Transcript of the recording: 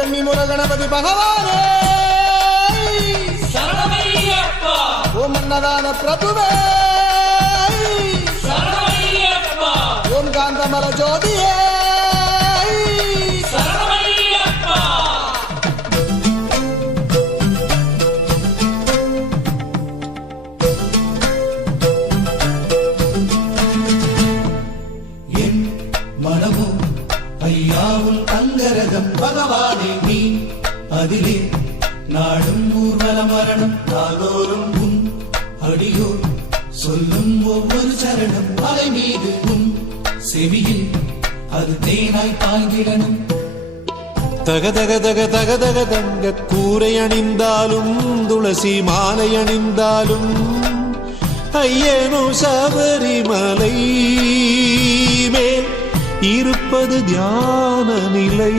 கணபதி பகவானே சரணமையப்பா ஓம் அன்னதான பிரபுவே சரணமையப்பா ஓம் காந்தமல ஜோதியே சரணமையப்பா என் மனமோ ஐயாவுல் அங்கரகம் பகவானே நீ அதிலே நாடும் ஊர்வல மரணம் நாளோறும் உன் அடியோ சொல்லும் ஒவ்வொரு சரணம் அலை மீது உன் செவியில் அது தேனாய் பாய்ந்திடணும். தக தக தக தக தக தங்க கூரை அணிந்தாலும் துளசி மாலை அணிந்தாலும் ஐயனோ சபரிமலை மேல் இருப்பது தியான நிலை.